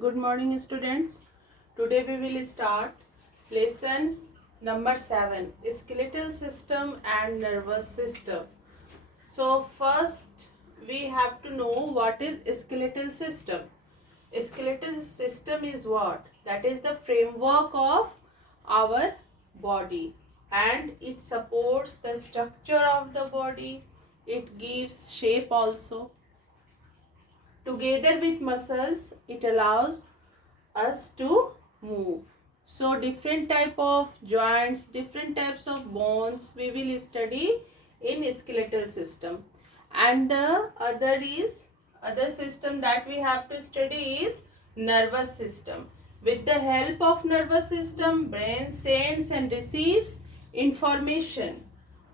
Good morning, students. Today we will start lesson number 7, skeletal system and nervous system. So first we have to know what is skeletal system. Skeletal system is what? That is the framework of our body, and it supports the structure of the body. It gives shape also. Together with muscles, it allows us to move. So different type of joints, different types of bones we will study in skeletal system. And the other system that we have to study is nervous system. With the help of nervous system, brain sends and receives information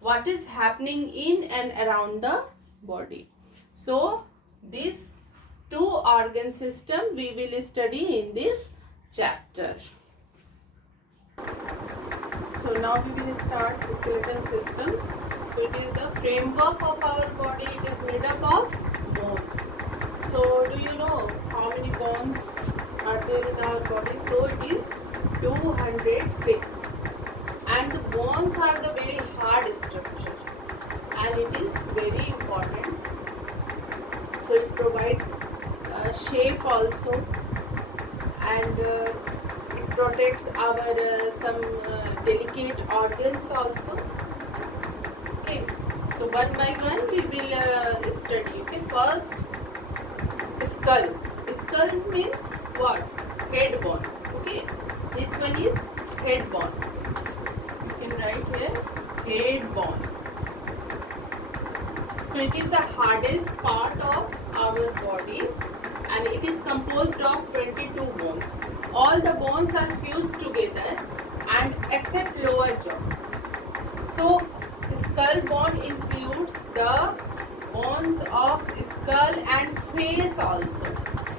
what is happening in and around the body. So this two organ system we will study in this chapter. So now we will start skeletal system. So it is the framework of our body. It is made up of bones. So do you know how many bones are there in our body? So it is 206, and the bones are the very hard structure, and it is very important. So it provides shape also, and it protects our some delicate organs also. Okay, so one by one we will study. Okay, first skull. Skull means what? Head bone. Okay, this one is head bone. You can write here head bone. So it is the hardest part of our body, and it is composed of 22 bones. All the bones are fused together and except lower jaw. So skull bone includes the bones of skull and face also,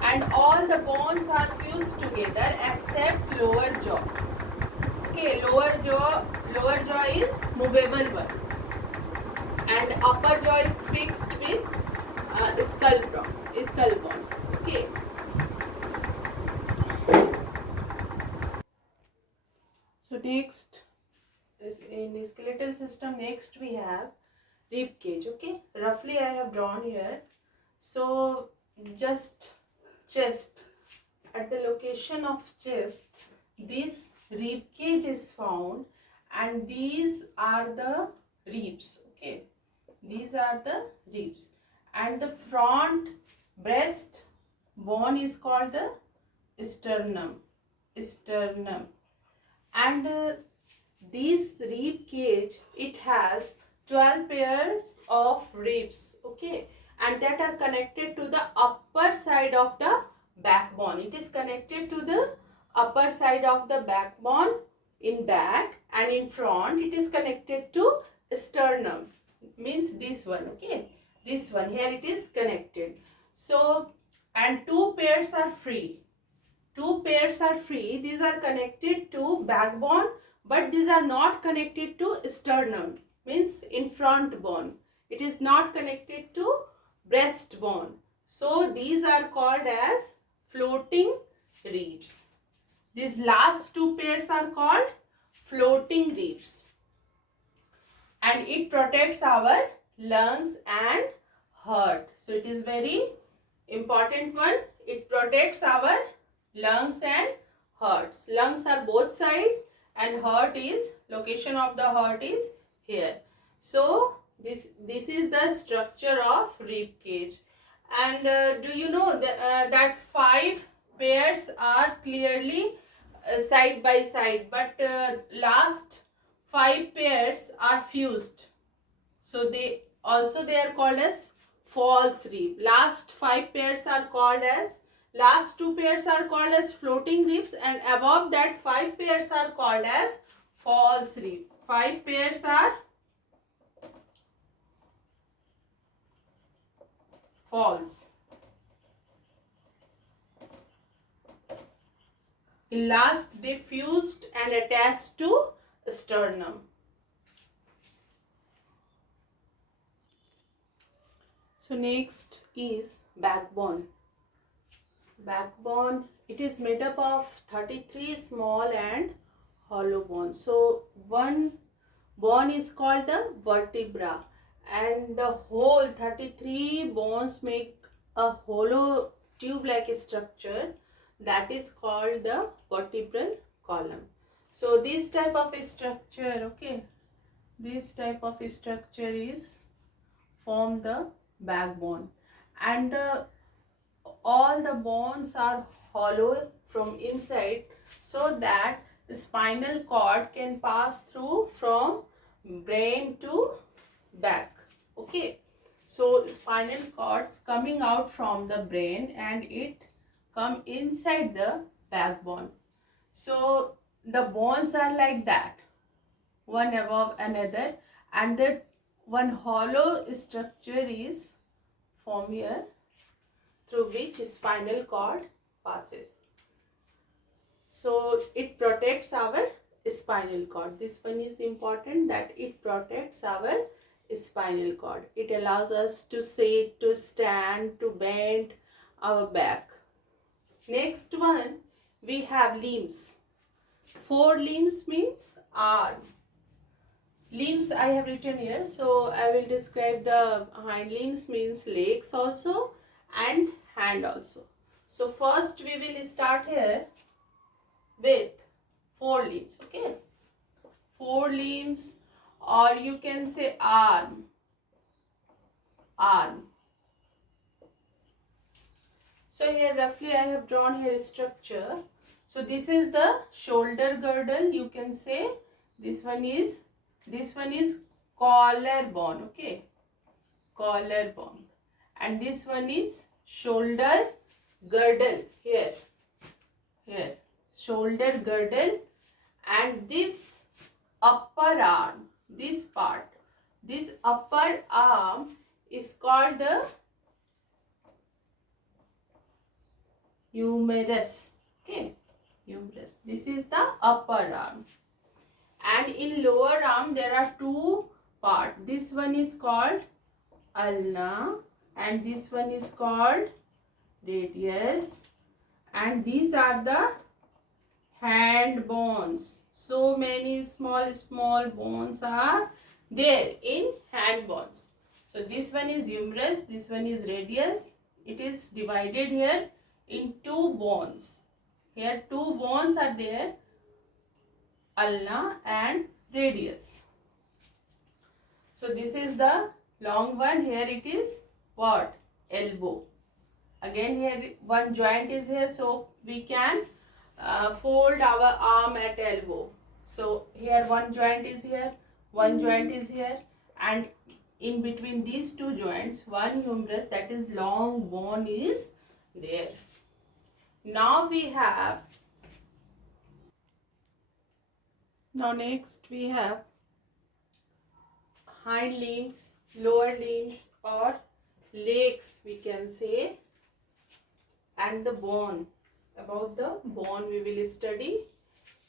and all the bones are fused together except lower jaw. Okay, lower jaw is movable one, and upper jaw is fixed with skull bone. Okay. So next is in skeletal system. Next we have rib cage. Okay, roughly I have drawn here. So just chest, at the location of chest, this rib cage is found, and these are the ribs. Okay, these are the ribs, and the front breast bone is called the sternum. And this rib cage, it has 12 pairs of ribs. Okay, and that are connected to the upper side of the backbone. It is connected to the upper side of the backbone in back, and in front it is connected to sternum, means this one. Okay, this one here, it is connected. So, and two pairs are free. These are connected to backbone, but these are not connected to sternum, means in front bone. It is not connected to breastbone. So these are called as floating ribs. These last two pairs are called floating ribs, and it protects our lungs and heart. So it is very important one. It protects our lungs and hearts. Lungs are both sides, and heart is, location of the heart is here. So this is the structure of rib cage. And do you know that 5 pairs are clearly side by side, but last 5 pairs are fused. So they are called as false rib. Last 5 pairs are called as, last 2 pairs are called as floating ribs, and above that 5 pairs are called as false rib. 5 pairs are false. In last they fused and attached to sternum. So next is backbone. Backbone, it is made up of 33 small and hollow bones. So one bone is called the vertebra, and the whole 33 bones make a hollow tube-like structure that is called the vertebral column. So this type of structure, okay, this type of structure is form the backbone, and all the bones are hollow from inside, so that the spinal cord can pass through from brain to back. Okay, so spinal cords coming out from the brain and it come inside the backbone. So the bones are like that, one above another, and that one hollow structure is formed here through which spinal cord passes. So it protects our spinal cord. This one is important, that it protects our spinal cord. It allows us to sit, to stand, to bend our back. Next one, we have limbs. 4 limbs means arm. Limbs I have written here, so I will describe the hind limbs means legs also and hand also. So first we will start here with 4 limbs, okay? 4 limbs, or you can say arm. So here roughly I have drawn here structure. So this is the shoulder girdle, you can say. This one is collarbone, okay? Collarbone. And this one is shoulder girdle, here. Shoulder girdle, and this upper arm, this part, this upper arm is called the humerus, okay? Humerus. This is the upper arm. And in lower arm there are 2 parts. This one is called ulna and this one is called radius, and these are the hand bones. So many small bones are there in hand bones. So this one is humerus, this one is radius. It is divided here in 2 bones. Here 2 bones are there, ulna and radius. So this is the long one. Here it is what? Elbow. Again here one joint is here, so we can fold our arm at elbow. So here one joint is here, one joint is here, and in between these 2 joints one humerus, that is long bone, is there. Now next we have hind limbs, lower limbs, or legs we can say, and the bone. About the bone we will study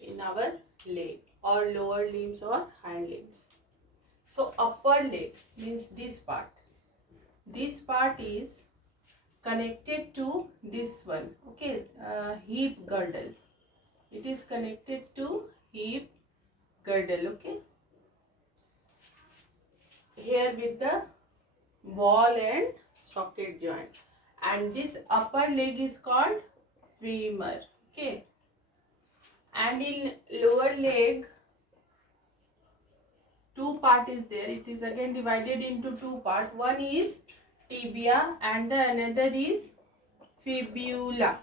in our leg, or lower limbs or hind limbs. So upper leg means this part. This part is connected to this one, okay? Hip girdle. It is connected to hip girdle, okay? Here with the ball and socket joint. And this upper leg is called femur, okay? And in lower leg 2 part is there. It is again divided into 2 part. One is tibia and the another is fibula,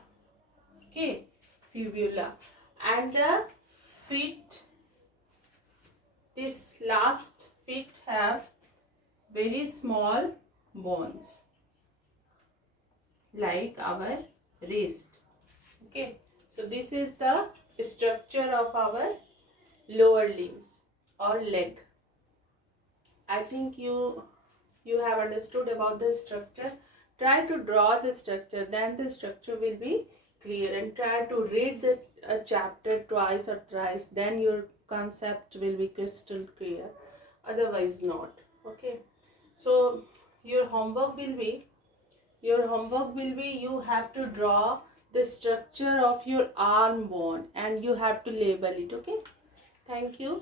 okay? Fibula. And the feet, this last feet have very small bones like our wrist, okay? So this is the structure of our lower limbs or leg. I think you have understood about the structure. Try to draw the structure, then the structure will be clear, and try to read the chapter twice or thrice, then your concept will be crystal clear, otherwise not, okay? So your homework will be you have to draw the structure of your arm bone and you have to label it. Okay, thank you.